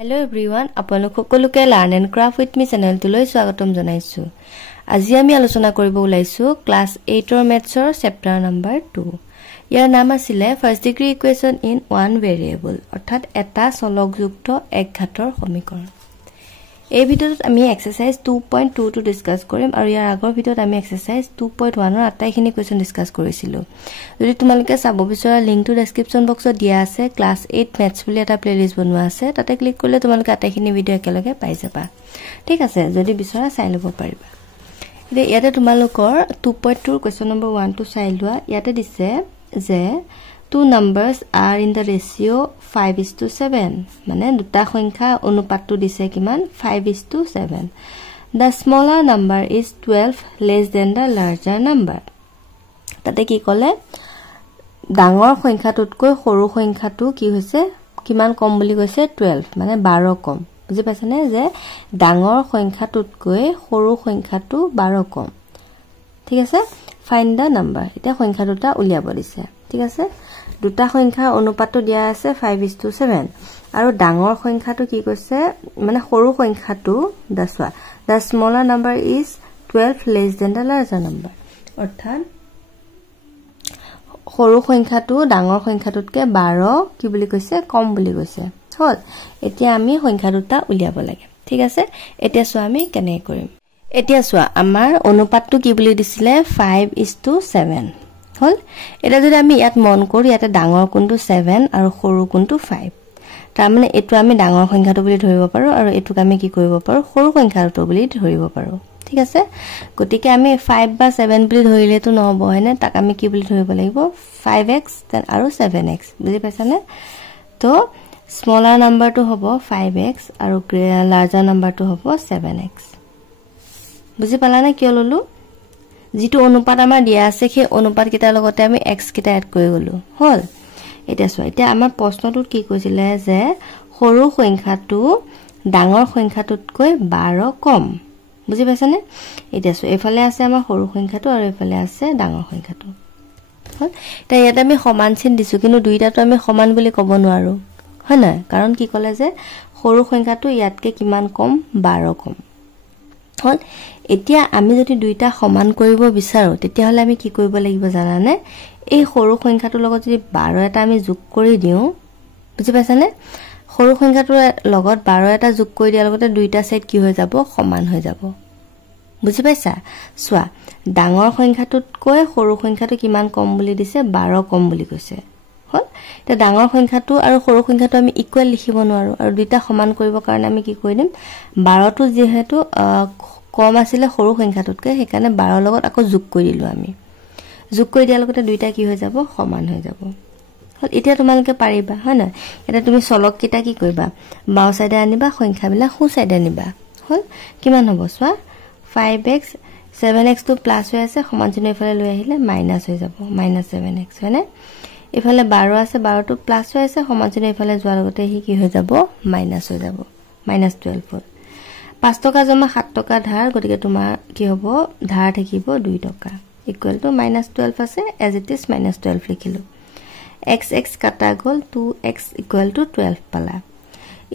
Hello everyone, আপোনালোক সকলোকে Learn and Craft with me channel তুলৈ স্বাগতম জনাইছো। আজি আমি আলোচনা কৰিব ওলাইছো ক্লাস 8 ৰ মেথছৰ চেপ্টাৰ নম্বৰ 2। ইয়াৰ নাম আছিল first degree equation in one variable, অৰ্থাৎ এটা চলকযুক্ত একঘাতৰ সমীকৰণ। এই ভিডিঅ'ত আমি এক্সাৰসাইজ 2.2 টো ডিসকাস কৰিম আৰু ইয়াৰ আগৰ ভিডিঅ'ত আমি এক্সাৰসাইজ 2.1 ৰ আটাইখিনি কোৱেশ্যন ডিসকাস কৰিছিলো। যদি তোমালোকে চাব বিচৰা লিংকটো ডেসক্ৰিপচন বক্সত দিয়া আছে। ক্লাস 8 মেথছ বুলি এটা প্লেলিষ্ট বনোৱা আছে, তাতে ক্লিক কৰিলে তোমালোকে আটাইখিনি ভিডিঅ' একেলগে পাই যাবা। ঠিক আছে, যদি বিচৰা চাই ল'ব পাৰিবা। এতিয়া ইয়াতে তোমালোকৰ 2.2 ৰ কোৱেশ্যন নম্বৰ 1 টো চাই লোৱা। ইয়াতে দিছে যে two numbers are in the ratio 5:7, মানে দুটা সংখ্যা অনুপাতটো দিছে কিমান 5:7. The smaller number is 12 less than the larger number. তাতে কি ক'লে ডাঙৰ সংখ্যাটোতকৈ সৰু সংখ্যাটো কি হৈছে কিমান কম বুলি কৈছে 12, মানে 12 কম। বুজি পাইছানে যে ডাঙৰ সংখ্যাটোতকৈ সৰু সংখ্যাটো 12 কম। ঠিক আছে, find the number. এতিয়া সংখ্যা দুটা উলিয়াব দিছে। ঠিক আছে, দুটা সংখ্যাৰ অনুপাতটো দিয়া আছে 5:7 আৰু ডাঙৰ সংখ্যাটো কি কৈছে মানে সৰু সংখ্যাটো দছৱা the smaller number is 12 less than the larger number, অৰ্থাৎ সৰু সংখ্যাটো ডাঙৰ সংখ্যাটোতকৈ 12 কি বুলি কৈছে কম বুলি কৈছে। হল, এতিয়া আমি সংখ্যা দুটা উলিয়াব লাগে। ঠিক আছে, এতিয়া চোৱা আমি কেনে কৰিম। এতিয়া চোৱা আমাৰ অনুপাতটো কি বুলি দিছিলে 5:7 হল। এটা যদি আমি ইয়াত মন কৰো ইয়াতে ডাঙৰ কোনটো 7 আৰু সৰু কোনটো 5, তাৰ মানে এটো আমি ডাঙৰ সংখ্যাটো বুলি ধৰিব পাৰো আৰু এটুক আমি কি কৰিব পাৰো সৰু সংখ্যাটো বুলি ধৰিব পাৰো। ঠিক আছে, গতিকে আমি 5 বা 7 বুলি ধৰিলেতো নহব হয়নে, তাক আমি কি বুলি ধৰিব লাগিব 5x আৰু 7x। বুজি পাইছানে? তো স্মলাৰ নাম্বাৰটো হ'ব 5x আৰু লাৰ্জাৰ নাম্বাৰটো হ'ব 7x। বুজি পালানে কিয় ললো? যিটো অনুপাত আমাৰ দিয়া আছে সেই অনুপাত কিটাৰ লগতে আমি x কিটা এড কৰি গলো। হল, এতিয়া চোৱা এতিয়া আমাৰ প্ৰশ্নটোত কি কৈছিলে যে সৰু সংখ্যাটো ডাঙৰ সংখ্যাটোতকৈ 12 কম। বুজি পাইছানে? এতিয়া চোৱা এফালে আছে আমাৰ সৰু সংখ্যাটো আৰু এফালে আছে ডাঙৰ সংখ্যাটো। হল, এতিয়া ইয়াত আমি সমান চিন দিছো, কিন্তু দুইটাটো আমি সমান বুলি ক'ব নোৱাৰো হয় না, কাৰণ কি ক'লে যে সৰু সংখ্যাটো ইয়াতকে কিমান কম 12 কম। হল, এতিয়া আমি যদি দুইটা সমান কৰিব বিচাৰো তেতিয়া হলে আমি কি কৰিব লাগিব জানানে, এই সৰু সংখ্যাটোৰ লগত যদি 12 এটা আমি যোগ কৰি দিও, বুজি পাইছানে, সৰু সংখ্যাটোৰ লগত 12 এটা যোগ কৰি দিয়াৰ লগতে দুইটা সাইড কি হৈ যাব সমান হৈ যাব। বুজি পাইছা? চোৱা ডাঙৰ সংখ্যাটোতকৈ সৰু সংখ্যাটো কিমান কম বুলি দিছে 12 কম বুলি কৈছে। হল, এতিয়া ডাঙৰ সংখ্যাটো আৰু সৰু সংখ্যাটো আমি ইকুৱেল লিখিব নোৱাৰো আৰু দুইটা সমান কৰিব কাৰণে আমি কি কৰি দিম 12টো যেহেতু কম আছিলে সৰু সংখ্যাটোতকৈ সেইকাৰণে 12 লগত আকৌ যোগ কৰি দিলো আমি। যোগ কৰি দিয়াৰ লগতে দুইটা কি হৈ যাব সমান হৈ যাব। হল, এতিয়া তোমালোকে পাৰিবা হয় না। এটা তুমি চলক কিটা কি কৰিবা বাও সাইডে আনিবা, সংখ্যাবিলাক সো সাইডে আনিবা। হল, কিমান হ'ব চোৱা 5x 7x টো প্লাস হৈ আছে, সমান চিহ্ন ইফালে লৈ আহিলে মাইনাস হৈ যাব -7x হয়নে। ইফালে 12 আছে, 12 টো প্লাস হৈ আছে, সমান চিহ্ন ইফালে যোৱাৰ লগতে হি কি হৈ যাব মাইনাস হৈ যাব -12 হ'ল। 5 টকা জমা 7 টকা ধাৰ, গতিকে তোমাৰ কি হ'ব ধাৰ থাকিব 2 টকা ইকুৱেল টু -12 আছে এজ ইট ইজ -12 লিখিলো। x কাটা গল 2x ইকুৱেল টু 12 পালা।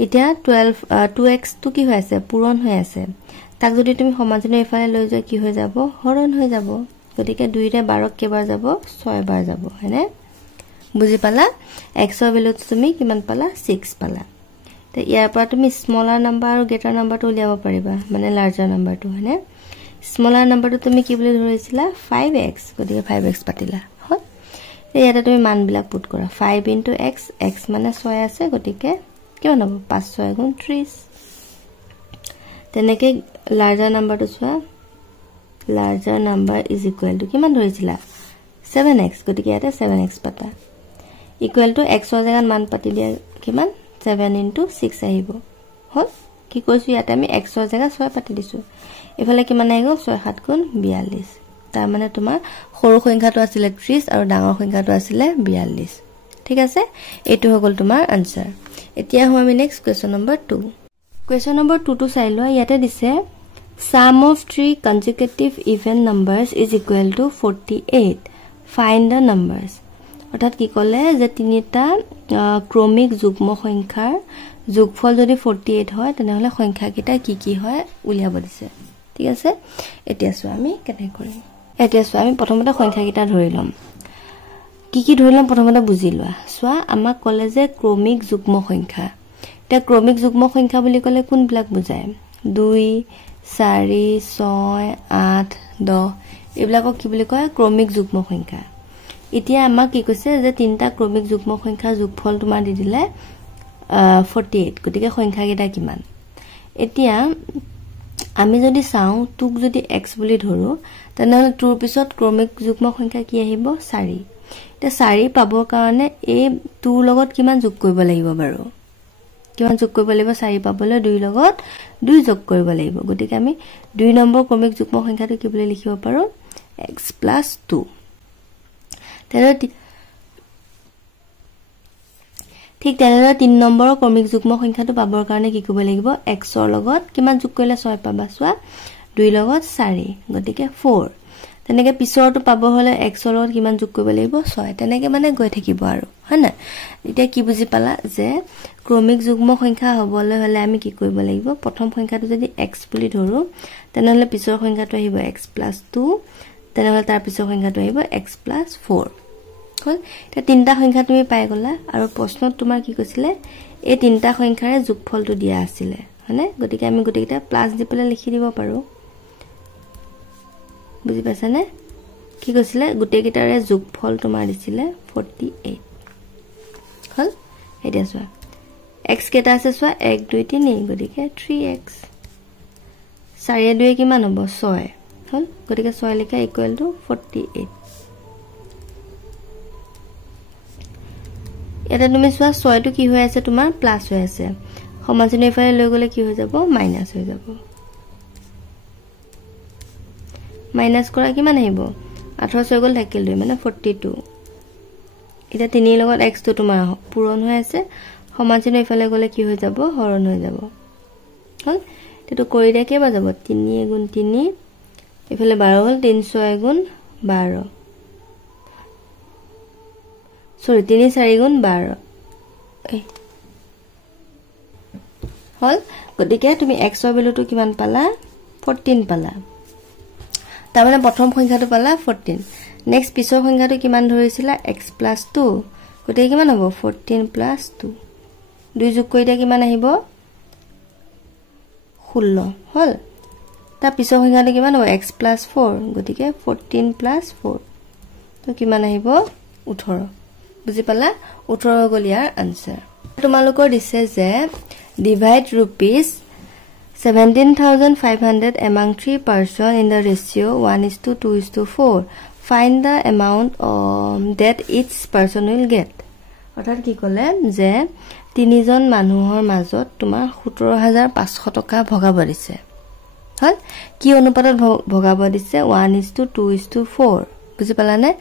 এতিয়া 2x টো কি হৈ আছে পূৰণ হৈ আছে, তাক যদি তুমি সমান চিহ্ন ইফালে লৈ যোৱা কি হৈ যাব হৰণ হৈ যাব, গতিকে 2 ৰে 12 কেবাৰ যাব 6 বাৰ যাব হয়নে। বুজি পালা? x ৰ ভ্যালুটো তুমি কিমান পালা 6 পালা। তে ইয়াৰ পৰা তুমি স্মলাৰ নাম্বাৰ আৰু গ্ৰেটাৰ নাম্বাৰটো উলিয়াব পাৰিবা, মানে লাৰ্জাৰ নাম্বাৰটো হয়নে। স্মলাৰ নাম্বাৰটো তুমি কি বুলি ধৰিছিলা 5x, গতিকে 5x পাতিলা। হল, ইয়াতে তুমি মানবিলাক পুট কৰা 5 * x, x মানে 6 আছে, গতিকে কিমান হ'ব 5 * 6 = 30। তেনেকে লাৰ্জাৰ নাম্বাৰটো চোৱা, larger number is equal to কিমান ধৰিছিলা 7x, গতিকে ইয়াতে 7x পাতা ইকুৱেল টু x ৰ জাগাত মান পাতি দিয়া কিমান 7 * 6 আহিব। হল, কি কৈছো ইয়াতে আমি x ৰ জাগাত 6 পাতি দিছো, ইফালে কিমান আহিব 6 × 7 = 42। তাৰ মানে তোমাৰ সৰু সংখ্যাটো আছিল 30 আৰু ডাঙৰ সংখ্যাটো আছিল 42। ঠিক আছে, এইটো হৈ গল তোমাৰ আনসাৰ। এতিয়া হম আমি next question number 2। Question number 2 টো চাই লোৱা। ইয়াতে দিছে sum of 3 consecutive even numbers is equal to 48, find the numbers। অৰ্থাৎ কি ক'লে যে তিনিটা ক্ৰমিক যুগ্ম সংখ্যাৰ যোগফল যদি 48 হয় তেনেহলে সংখ্যা কিটা কি হয় উলিয়াব দিছে ঠিক আছে এতিয়া চোৱা আমি কেনে কৰিম এতিয়া চোৱা আমি প্ৰথমতে সংখ্যা কিটা ধৰি লম কি ধৰিলাম প্ৰথমতে বুজি লোৱা চোৱা আমাক কলে যে ক্ৰমিক যুগ্ম সংখ্যা এটা ক্ৰমিক যুগ্ম সংখ্যা বুলি কলে কোন বিলাক বুজায় 2 4 6 8 10 এইবিলাকক কি বুলি কয় ক্ৰমিক যুগ্ম সংখ্যা এতিয়া আমাক কি কৈছে যে তিনটা ক্ৰমিক যুগ্ম সংখ্যাৰ যোগফল তোমাৰ দি দিলে 48 গতিকে সংখ্যা কেইটা কিমান এতিয়া আমি যদি চাও টুক যদি x বুলি ধৰো তেনেহলে টুৰ পিছত ক্ৰমিক যুগ্ম সংখ্যা কি আহিব 4 এতিয়া 4 পাবৰ কাৰণে এই 2 লগত কিমান যোগ কৰিব লাগিব বাৰু কিমান যোগ কৰিব লাগিব 4 পাবলৈ 2 লগত 2 যোগ কৰিব লাগিব গতিকে আমি 2 নম্বৰ ক্ৰমিক যুগ্ম সংখ্যাটো কি বুলি লিখিব পাৰো x + 2 ঠিক তেনেদৰে 3 নম্বৰৰ ক্ৰমিক যুগ্ম সংখ্যাটো পাবৰ কাৰণে কি কৰিব লাগিব x ৰ লগত কিমান যোগ কৰিলে 6 পাবা চোৱা 2 লগত 4 গতিকে 4 তেনেকে পিছৰটো পাব হলে x ৰ লগত কিমান যোগ কৰিব লাগিব 6 তেনেকে মানে গৈ থাকিব আৰু হয়না এতিয়া কি বুজি পালা যে ক্ৰমিক যুগ্ম সংখ্যা হ'বলৈ হলে আমি কি কৰিব লাগিব প্ৰথম সংখ্যাটো যদি x বুলি ধৰো তেনেহলে পিছৰ সংখ্যাটো আহিব x + 2 তেনেহলে তাৰ পিছৰ সংখ্যাটো আহিব x + 4 হল এটা তিনটা সংখ্যা তুমি পাই গলা আৰু প্ৰশ্নত তোমাৰ কি কৈছিলে এই তিনটা সংখ্যাৰে যোগফলটো দিয়া আছিল হয়নে গতিকে আমি গটিটা প্লাস দি পেলাই লিখি দিব পাৰো বুজি পাইছানে কি কৈছিলে গটেকিটাৰে যোগফল তোমাৰ দিছিলে 48 হল এতিয়া চোৱা x কেটা আছে চোৱা 1 2 3 গটিকে 3x 4 2 কিমান হ'ব 6 হল গটিকে 6 লিখা ইকুৱেল টু 48 এটা তুমি চোৱা 6 টো কি হৈ আছে তোমাৰ প্লাস হৈ আছে সমাজনী ইফালে লৈ গলে কি হৈ যাব মাইনাস হৈ যাব মাইনাস কৰা কিমান আহিব 18 হৈ গল থাকিল 2 মানে 42 এটা 3 লগত x টো তোমাৰ পূৰণ হৈ আছে সমাজনী ইফালে গলে কি হৈ যাব হৰণ হৈ যাব হল এটো কৰি দিয়া কেবা যাব 3 গুণ 3 ইফালে 12 হল 300 গুণ 12 সরি 3 4 গুণ 12 হল গটিকে তুমি x ৰ ভ্যালুটো কিমান পালা 14 পালা তাৰ মানে প্ৰথম সংখ্যাটো পালা 14 নেক্সট পিছৰ সংখ্যাটো কিমান ধৰিছিলা x + 2 গটিকে কিমান হ'ব 14 + 2 দুই যোগ কৰি দিয়া কিমান আহিব 16 হল তাৰ পিছৰ সংখ্যাটো কিমান হ'ব x + 4 গটিকে 14 + 4 তো কিমান আহিব 18 বুজি পালা 18 গল ইয়াৰ আনসাৰ তোমালোকৰ দিছে যে divide rupees 17,500 among 3 person in the ratio 1:2:4 find the amount that each person will get অৰ্থাৎ কি ক'লে যে তিনিজন মানুহৰ মাজত তোমাৰ 17,500 টকা ভগাব দিছে হল কি অনুপাতত ভগাব দিছে 1:2:4 বুজি পালানে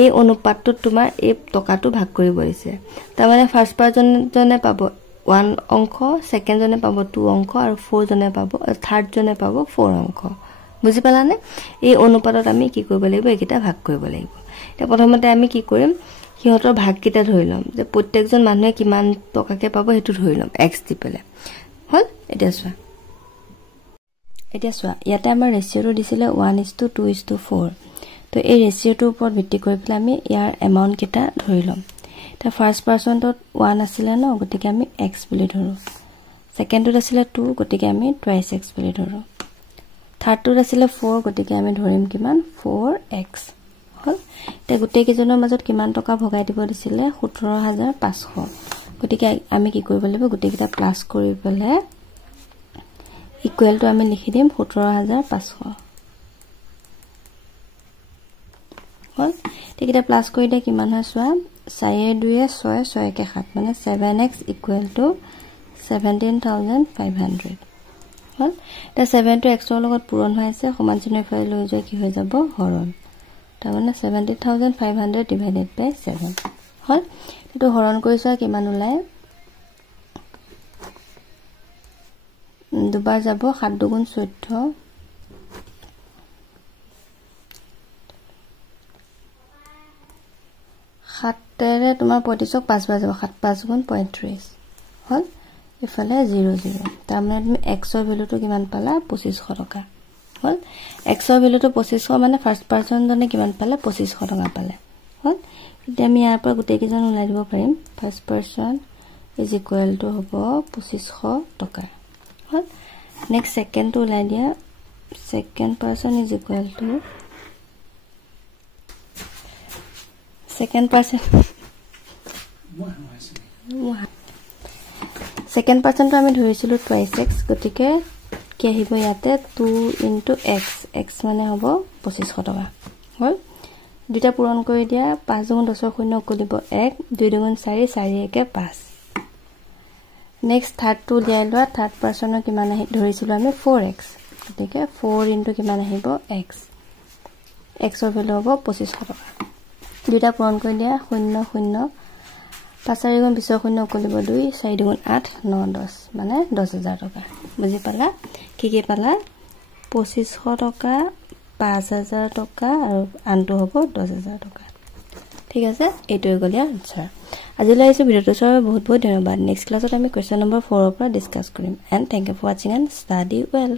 এই অনুপাতটো তোমাৰ এই টকাটো ভাগ কৰিব দিছে তাৰ মানে ফাৰ্স্ট পাৰ্সন জনে পাব 1 অংক সেকেন্ড জনে পাব 2 অংক আৰু 4 জনে পাব থাৰ্ড জনে পাব 4 অংক বুজি পালানে এই অনুপাতত আমি কি কৰিব লাগিব একিটা ভাগ কৰিব লাগিব এতিয়া প্ৰথমতে আমি কি কৰিম হিহঁতৰ ভাগ কিটা ধৰি লম যে প্ৰত্যেকজন মানুহে কিমান টকাকে পাব হেতু ধৰি লম x দি পেলে হল এতিয়া চোৱা ইয়াতে আমাৰ ৰেশিওটো দিছিলে 1:2:4 তো এই ৰেশিওটোৰ ওপৰত ভিত্তি কৰি পেলাই আমি ইয়াৰ এমাউন্ট কিটা ধৰি লম তা ফাৰ্স্ট পাৰ্সনটোত 1 আছিল ন গটিকে আমি x বুলি ধৰো সেকেন্ডটোত আছিল 2 গটিকে আমি টুৱাইস x বুলি ধৰো থাৰ্ডটোত আছিল 4 গটিকে আমি ধৰিম কিমান 4x হল তে গোটেই কিজনৰ মাজত কিমান টকা ভগাই দিব দিছিলে 17,500 গটিকে আমি কি কৰিব লাগিব গোটেই কিটা প্লাস কৰি পেলে ইকুৱেল টু আমি লিখি দিম 17,500 হল তেকিটা প্লাস কৰি দে কিমান হয় চোৱা 4 2 6 6 কে 7 মানে 7x = 17,500 হল তে 7 টো x ৰ লগত পূৰণ হৈ আছে সমান চিহ্ন ফাইল লৈ যায় কি হৈ যাব হৰণ তাৰ মানে 17,500 divided by 7 হল এটো হৰণ কৰিছা কিমান ওলাই দুবাৰ যাব 7 দুগুণ 14 7 ৰে তোমাৰ 25 5 বাৰ যাব 7 5 গুণ 35 হল এফালে 0 0 তাৰমানে তুমি x ৰ ভ্যালুটো কিমান পালা 2500 টকা হল x ৰ ভ্যালুটো 2500 মানে ফাৰ্স্ট পাৰসন জনে কিমান পালে 2500 টকা পালে হল এতিয়া আমি ইয়াৰ পৰা গোটেই কিজন উলাই দিব পাৰিম first person is equal to হ'ব 2500 টকা হল নেক্সট সেকেন্ড টু উলাই দিয়া second person is equal to second person second person তো আমি ধৰিছিলো টুৱাইস x গতিকে কি আহিব ইয়াতে 2 * x x মানে হ'ব 2500 টকা হল দুটা পূৰণ কৰি দিয়া 5 * 10 শূন্য কৰিব 1 2 * 4 4 1 5 নেক্সট থাৰ্ড টু উলিয়াই লোৱা থাৰ্ড পাৰসনৰ কিমান আহি ধৰিছিলো আমি 4x গতিকে 4 * কিমান আহিব x x ৰ ভ্যালু হ'ব 2500 টকা দুটা পূৰণ কৰি দিয়া 0 0 5 4 গুণ 20 শূন্য কৰিব 2 4 গুণ 8 9 10 মানে 10000 টকা বুজি পালা কি পালা 2500 টকা 5000 টকা আৰু আনটো হ'ব 10000 টকা ঠিক আছে এইটোই গলিয়া আনসাৰ আজিলৈ এই ভিডিওটো চাই বহুত বহুত ধন্যবাদ নেক্সট ক্লাছত আমি কোৱেশ্চন নম্বৰ 4 ৰ পৰা ডিসকাস কৰিম and thank you for watching and study well